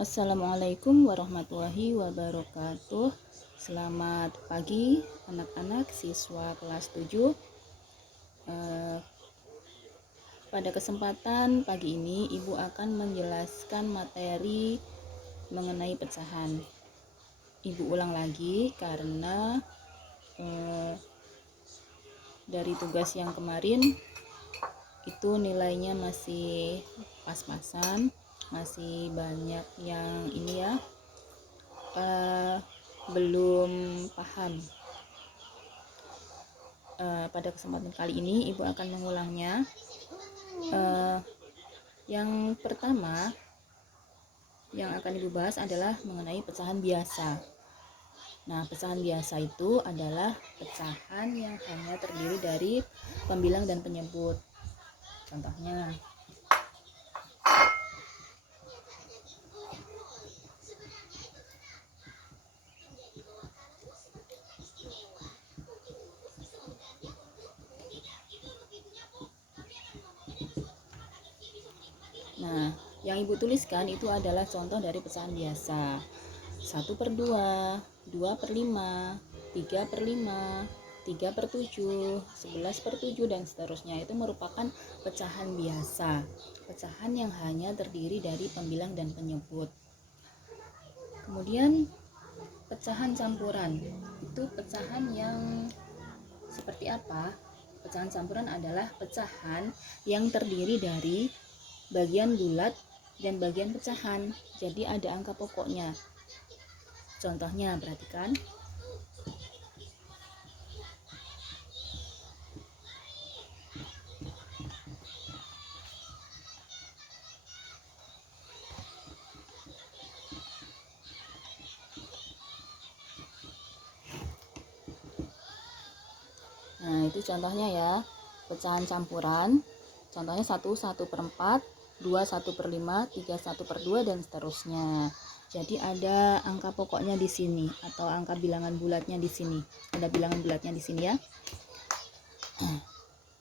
Assalamualaikum warahmatullahi wabarakatuh. Selamat pagi anak-anak siswa kelas 7. Pada kesempatan pagi ini Ibu akan menjelaskan materi mengenai pecahan. Ibu ulang lagi karena dari tugas yang kemarin itu nilainya masih pas-pasan, masih banyak yang ini ya belum paham. Pada kesempatan kali ini Ibu akan mengulangnya. Yang pertama yang akan Ibu bahas adalah mengenai pecahan biasa. Nah, pecahan biasa itu adalah pecahan yang hanya terdiri dari pembilang dan penyebut. Contohnya, nah, yang Ibu tuliskan itu adalah contoh dari pecahan biasa. 1/2, 2/5, 3/5, 3/7, 11/7 dan seterusnya. Itu merupakan pecahan biasa, pecahan yang hanya terdiri dari pembilang dan penyebut. Kemudian pecahan campuran, itu pecahan yang seperti apa? Pecahan campuran adalah pecahan yang terdiri dari bagian bulat dan bagian pecahan, jadi ada angka pokoknya. Contohnya, perhatikan. Nah, itu contohnya ya, pecahan campuran. Contohnya 1/4, 2 1/5, 3 1/2 dan seterusnya. Jadi ada angka pokoknya di sini atau angka bilangan bulatnya di sini. Ada bilangan bulatnya di sini ya.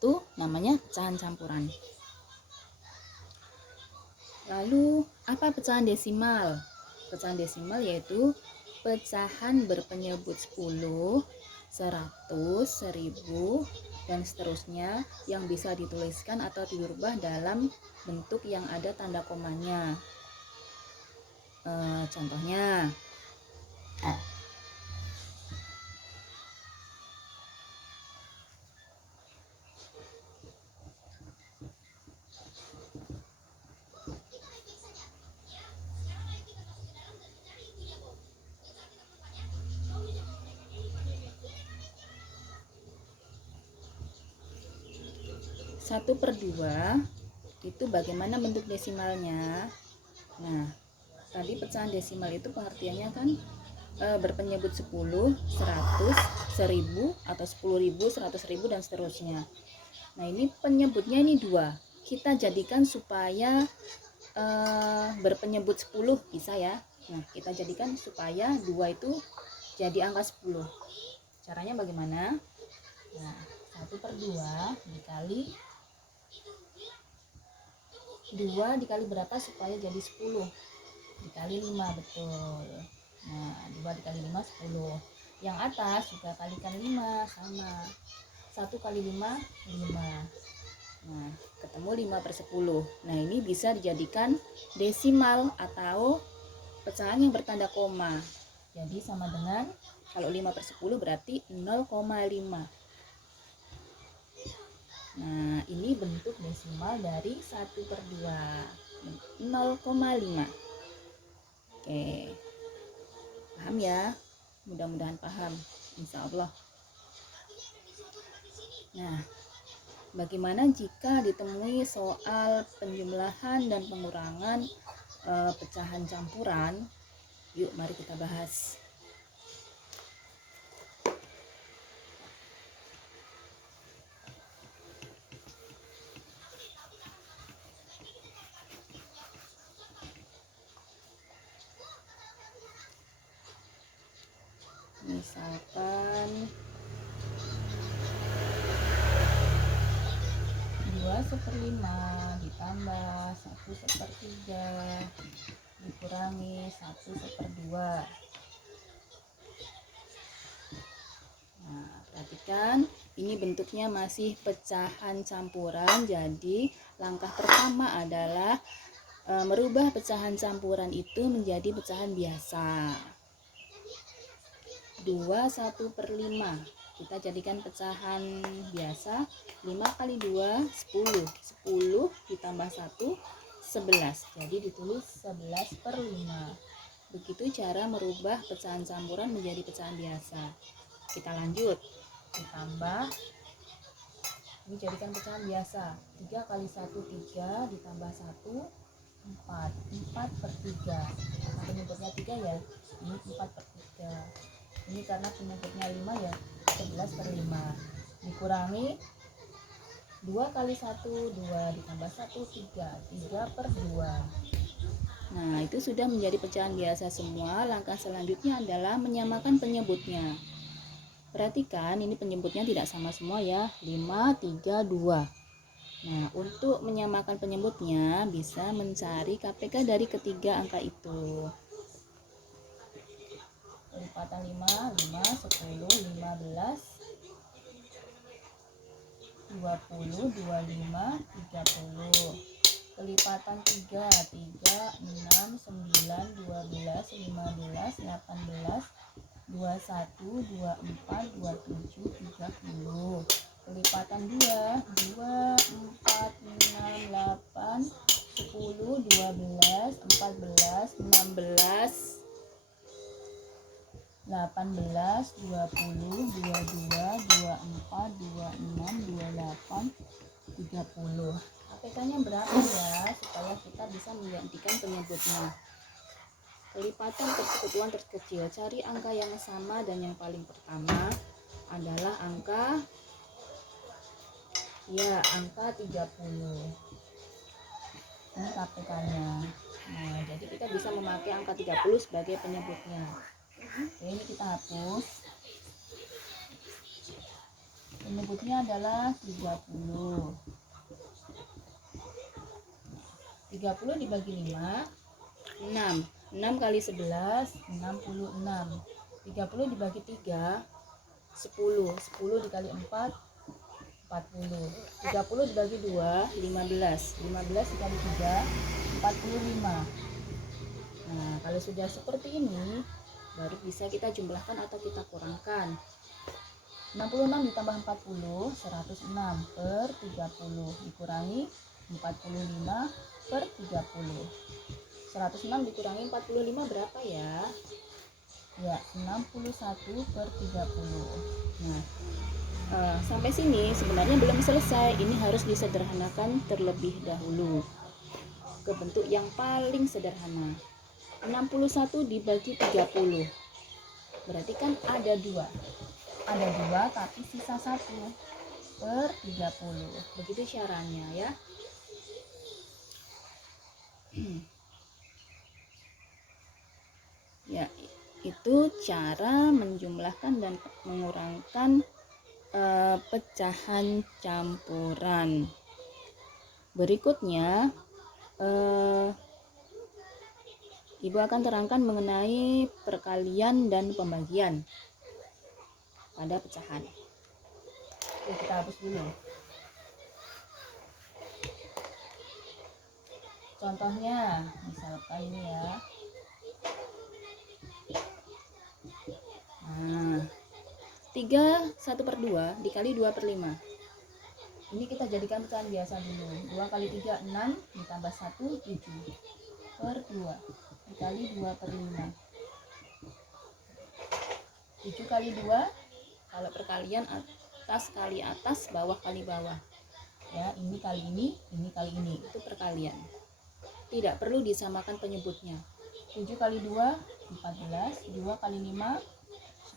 Itu namanya pecahan campuran. Lalu apa pecahan desimal? Pecahan desimal yaitu pecahan berpenyebut 10, 100, 1000 dan seterusnya yang bisa dituliskan atau dirubah dalam bentuk yang ada tanda komanya. Contohnya, satu per 2 itu bagaimana bentuk desimalnya? Nah, tadi pecahan desimal itu pengertiannya kan berpenyebut 10, 100, 1000 atau 10.000, 100.000 dan seterusnya. Nah, ini penyebutnya ini 2. Kita jadikan supaya berpenyebut 10 bisa ya. Nah, kita jadikan supaya 2 itu jadi angka 10. Caranya bagaimana? Nah, 1/2 dikali 2 dikali berapa supaya jadi 10? Dikali 5, betul. Nah, 2 dikali 5 10. Yang atas juga kalikan 5, sama. 1 kali 5 5. Nah, ketemu 5/10. Nah, ini bisa dijadikan desimal atau pecahan yang bertanda koma. Jadi sama dengan, kalau 5/10 berarti 0,5. Nah, ini bentuk desimal dari 1/2, 0,5. Oke, paham ya? Mudah-mudahan paham, insya Allah. Nah, bagaimana jika ditemui soal penjumlahan dan pengurangan pecahan campuran? Yuk, mari kita bahas. Misalkan 2/5 ditambah 1/3 dikurangi 1/2. Nah, perhatikan ini bentuknya masih pecahan campuran, jadi langkah pertama adalah merubah pecahan campuran itu menjadi pecahan biasa. 2/1/5 kita jadikan pecahan biasa. 5 kali 2 10, 10 ditambah 1 11, jadi ditulis 11/5. Begitu cara merubah pecahan campuran menjadi pecahan biasa. Kita lanjut, ditambah, ini jadikan pecahan biasa. 3 kali 1 3 ditambah 1 4, 4/3. Karena penyebutnya 3 ya, ini 4/3. Ini karena penyebutnya 5 ya, 11/5. Dikurangi 2 kali 1 2 ditambah 1 3, 3/2. Nah, itu sudah menjadi pecahan biasa semua. Langkah selanjutnya adalah menyamakan penyebutnya. Perhatikan ini penyebutnya tidak sama semua ya, 5 3 2. Nah, untuk menyamakan penyebutnya bisa mencari KPK dari ketiga angka itu. Kelipatan 5, 5, 10, 15, 20, 25, 30. Kelipatan 3, 3, 6, 9, 12, 15, 18, 21, 24, 27, 30. Kelipatan 2, 2, 4, 6, 8, 10, 12, 14, 16, 18, 20, 22, 24, 26, 28, 30. KPK-nya berapa ya, supaya kita bisa menggantikan penyebutnya. Kelipatan persekutuan terkecil, cari angka yang sama dan yang paling pertama adalah angka 30. Ini KPK-nya. Nah, jadi kita bisa memakai angka 30 sebagai penyebutnya. Oke, ini kita hapus. Penyebutnya adalah 30. 30 dibagi 5, 6. 6 kali 11, 66. 30 dibagi 3, 10. 10 dikali 4, 40. 30 dibagi 2, 15. 15 dikali 3, 45. Nah, kalau sudah seperti ini, baru bisa kita jumlahkan atau kita kurangkan. 66 ditambah 40, 106 per 30. Dikurangi 45 per 30. 106 dikurangi 45 berapa ya? Ya, 61 per 30. Nah, sampai sini sebenarnya belum selesai. Ini harus disederhanakan terlebih dahulu ke bentuk yang paling sederhana. 61 dibagi 30, berarti kan ada 2 tapi sisa 1 per 30. Begitu caranya ya. Ya, itu cara menjumlahkan dan mengurangkan pecahan campuran. Berikutnya Ibu akan terangkan mengenai perkalian dan pembagian pada pecahan. Oke, kita hapus dulu. Contohnya, misalkan ini ya. Nah, 3 1/2 dikali 2/5. Ini kita jadikan pecahan biasa dulu. 2 kali 3 6 ditambah 1 7 per 2 dikali 2/5. 7 kali 2, kalau perkalian atas kali atas, bawah kali bawah. Ya, ini kali ini kali ini. Itu perkalian. Tidak perlu disamakan penyebutnya. 7 kali 2 14, 2 kali 5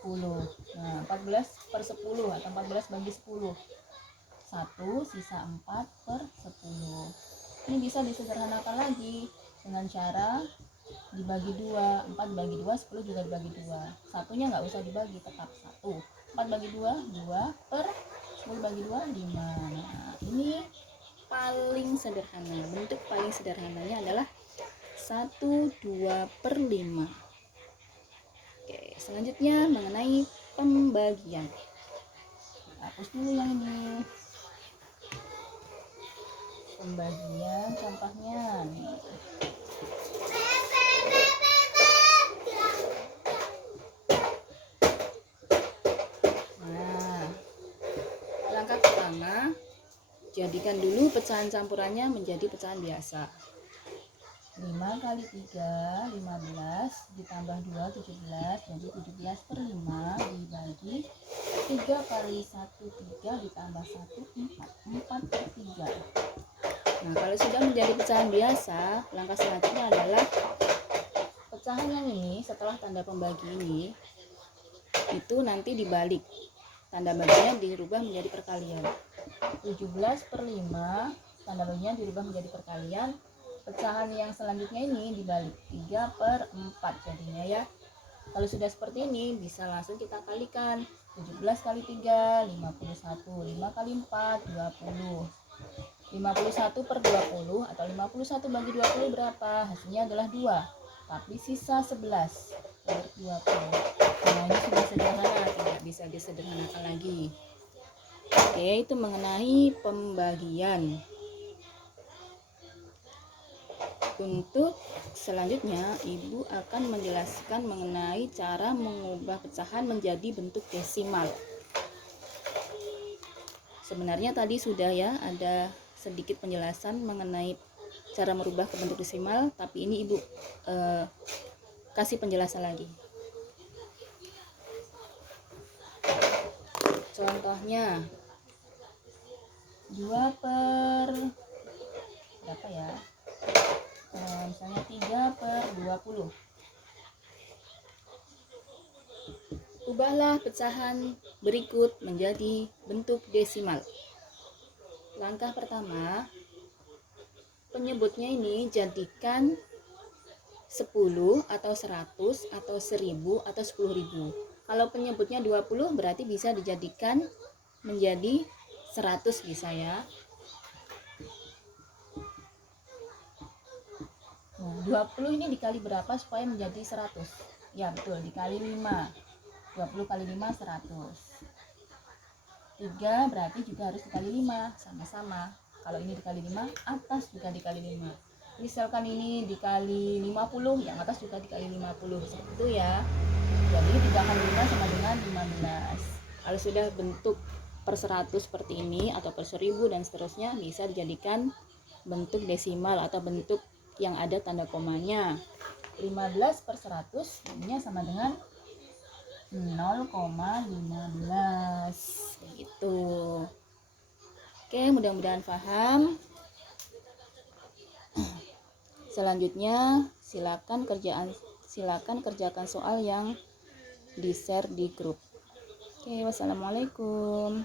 10. Nah, 14/10 atau 14 bagi 10. 1 sisa 4 per 10. Ini bisa disederhanakan lagi dengan cara dibagi 2. 4 dibagi 2, 10 juga dibagi 2. Satunya nggak usah dibagi, tetap 1. 4 bagi 2 2 per 10 bagi 2 5. Nah, ini paling sederhana. Bentuk paling sederhananya adalah 1/2/5. Oke, selanjutnya mengenai pembagian. Hapus dulu yang ini. Pembagian contohnya nih. Nah, langkah pertama, jadikan dulu pecahan campurannya menjadi pecahan biasa. 5 kali 3, 15, ditambah 2, 17, jadi 17/5 dibagi 3 kali 1, 3, ditambah 1, 4, 4/3. Nah, kalau sudah menjadi pecahan biasa, langkah selanjutnya adalah pecahan yang ini setelah tanda pembagi ini, itu nanti dibalik. Tanda baginya dirubah menjadi perkalian. 17/5, tanda baginya dirubah menjadi perkalian. Pecahan yang selanjutnya ini dibalik 3/4 jadinya ya. Kalau sudah seperti ini bisa langsung kita kalikan. 17 kali 3 51, 5 kali 4 20. 51/20 atau 51 bagi 20 berapa? Hasilnya adalah 2. Tapi sisa 11/20. Nah, ini sudah sederhana, tidak bisa disederhanakan lagi. Oke, itu mengenai pembagian. Untuk selanjutnya, Ibu akan menjelaskan mengenai cara mengubah pecahan menjadi bentuk desimal. Sebenarnya tadi sudah ya, ada sedikit penjelasan mengenai cara merubah ke bentuk desimal, tapi ini Ibu kasih penjelasan lagi. Contohnya 2 per berapa ya? Misalnya 3/20. Ubahlah pecahan berikut menjadi bentuk desimal. Langkah pertama, penyebutnya ini jadikan 10 atau 100 atau 1000 atau 10.000. Kalau penyebutnya 20 berarti bisa dijadikan menjadi 100 bisa ya. Nah, 20 ini dikali berapa supaya menjadi 100? Ya betul, dikali 5. 20 kali 5 100. 3 berarti juga harus dikali 5, sama-sama. Kalau ini dikali 5, atas juga dikali 5. Misalkan ini dikali 50, yang atas juga dikali 50. Seperti itu ya. Jadi 3 kali 5 sama dengan 15. Kalau sudah bentuk per 100 seperti ini atau per 1000 dan seterusnya, bisa dijadikan bentuk desimal atau bentuk yang ada tanda komanya. 15/100 ini sama dengan 0,15 gitu. Oke, mudah-mudahan paham. Selanjutnya silakan kerjakan soal yang di-share di grup. Oke, wassalamualaikum.